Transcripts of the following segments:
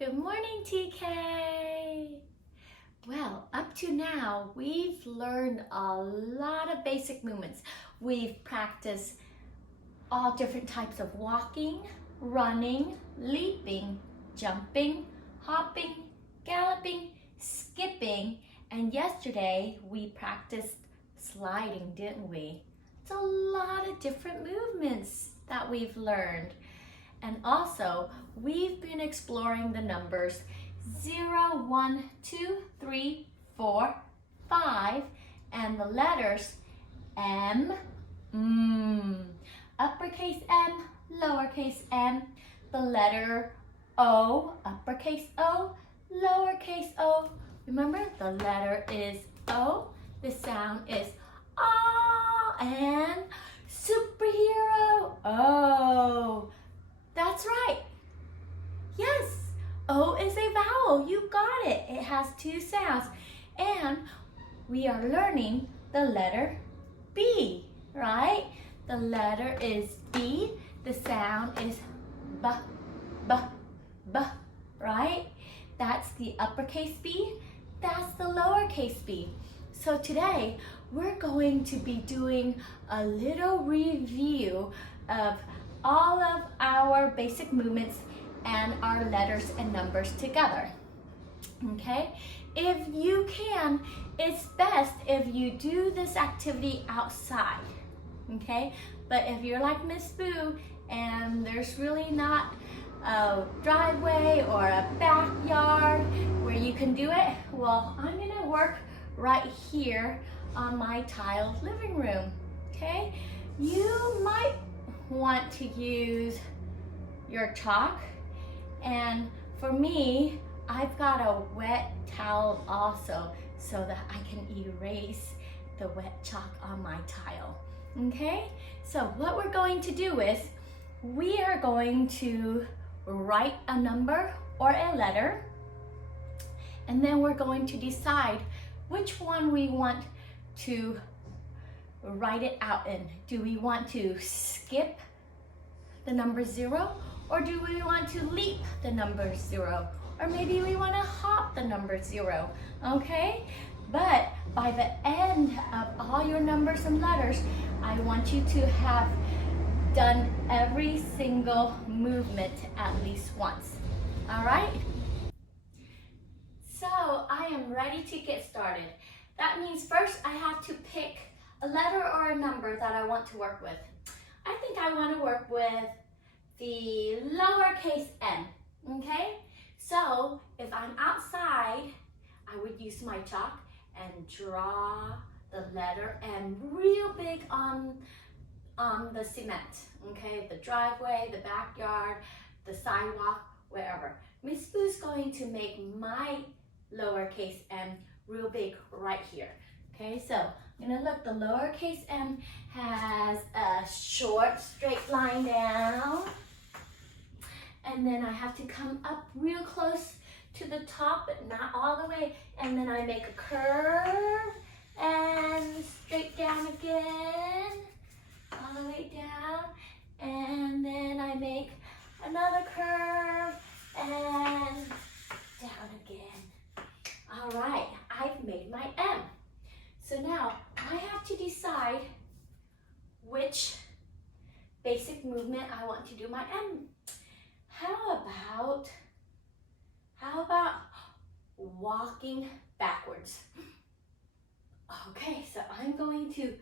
Good morning, TK. Well, up to now, we've learned a lot of basic movements. We've practiced all different types of walking, running, leaping, jumping, hopping, galloping, skipping, and yesterday we practiced sliding, didn't we? It's a lot of different movements that we've learned. And also, we've been exploring the numbers 0, 1, 2, 3, 4, 5, and the letters M, uppercase M, lowercase m, the letter O, uppercase O, lowercase o. Remember, the letter is O, the sound is ah, and superhero, O. That's right. Yes, O is a vowel. You got it. It has two sounds. And we are learning the letter B, right? The letter is B. The sound is B, B, B, right? That's the uppercase B. That's the lowercase b. So today, we're going to be doing a little review of all of our basic movements and our letters and numbers together. Okay? If you can, it's best if you do this activity outside. Okay? But if you're like Miss Boo and there's really not a driveway or a backyard where you can do it, well, I'm gonna work right here on my tiled living room. Okay? You might want to use your chalk, and for me, I've got a wet towel also so that I can erase the wet chalk on my tile. Okay, so what we're going to do is we are going to write a number or a letter, and then we're going to decide which one we want to write it out in. Do we want to skip the number 0, or do we want to leap the number 0, or maybe we want to hop the number 0, okay? But by the end of all your numbers and letters, I want you to have done every single movement at least once, all right? So I am ready to get started. That means first I have to pick a letter or a number that I want to work with. I think I want to work with the lowercase m, okay? So if I'm outside, I would use my chalk and draw the letter M real big on the cement, okay? The driveway, the backyard, the sidewalk, wherever. Miss Boo's going to make my lowercase m real big right here. Okay, so I'm gonna look, the lowercase m has a short straight line down, and then I have to come up real close to the top, but not all the way, and then I make a curve and straight down again, all the way down, and then I make another curve and down again. All right, I've made my M. So now I have to decide which basic movement I want to do my M. How about walking backwards? Okay, so I'm going to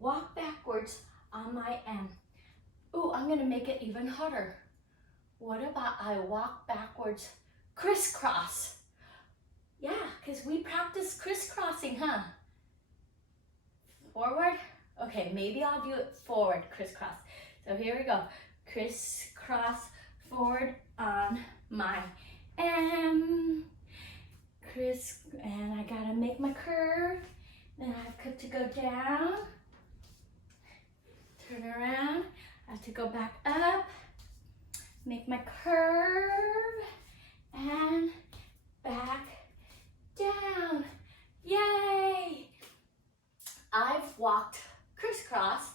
walk backwards on my M. Ooh, I'm gonna make it even harder. What about I walk backwards crisscross? Yeah, because we practice crisscrossing, huh? Forward? Okay, maybe I'll do it forward, crisscross. So here we go. Crisscross forward on my M. And I gotta make my curve. Then I have to go down. Turn around. I have to go back up. Make my curve. And back down. Yay! I've walked crisscross,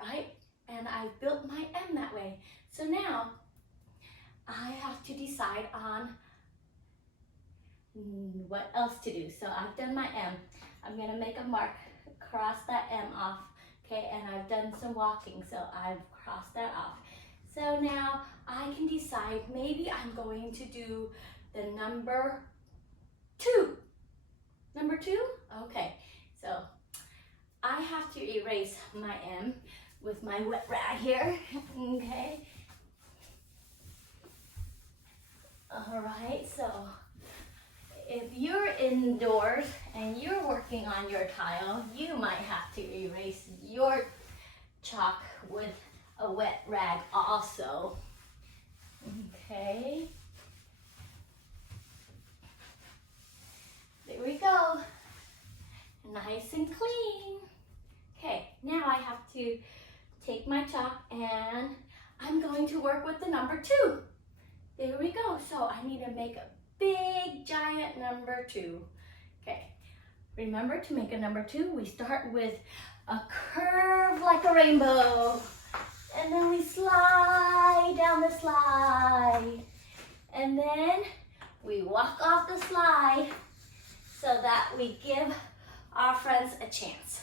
right? And I've built my M that way. So now I have to decide on what else to do? So I've done my M. I'm gonna make a mark, cross that M off, okay? And I've done some walking, so I've crossed that off. So now I can decide, maybe I'm going to do the number 2. Number 2? Okay, so I have to erase my M with my wet rag here, okay? All right, so if you're indoors and you're working on your tile, you might have to erase your chalk with a wet rag also. Okay. There we go. Nice and clean. Okay, now I have to take my chalk and I'm going to work with the number 2. There we go. So I need to make a big giant number 2. Okay, remember, to make a number 2, we start with a curve like a rainbow. And then we slide down the slide. And then we walk off the slide so that we give our friends a chance.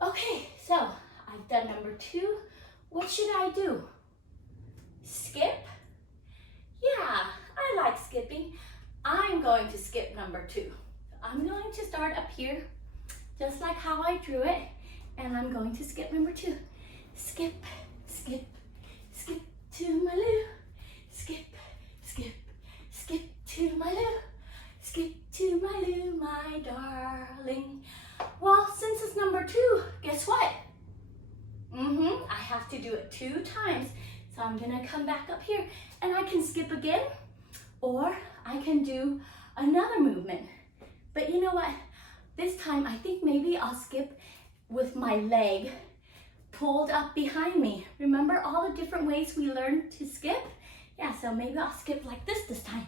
Okay, so I've done number 2. What should I do? Skip? Yeah, I like skipping. I'm going to skip number 2. I'm going to start up here, just like how I drew it, and I'm going to skip number 2. Skip, skip, skip to my loo. Skip, skip, skip to my loo. Skip to my loo, my darling. Well, since it's number 2, guess what? I have to do it 2 times. So I'm gonna come back up here and I can skip again, or I can do another movement. But you know what? This time I think maybe I'll skip with my leg pulled up behind me. Remember all the different ways we learned to skip? Yeah, so maybe I'll skip like this time.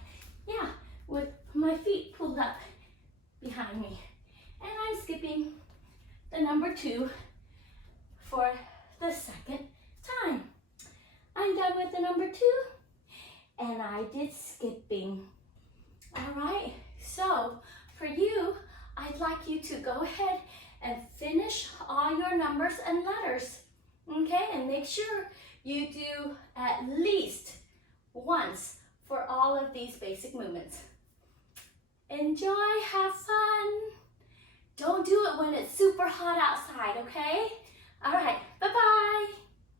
Yeah, with my feet pulled up behind me. And I'm skipping the number 2 for the second time. I'm done with the number 2, and I did skipping. All right, so for you, I'd like you to go ahead and finish all your numbers and letters, okay? And make sure you do at least once for all of these basic movements. Enjoy, have fun. Don't do it when it's super hot outside, okay? All right, bye-bye.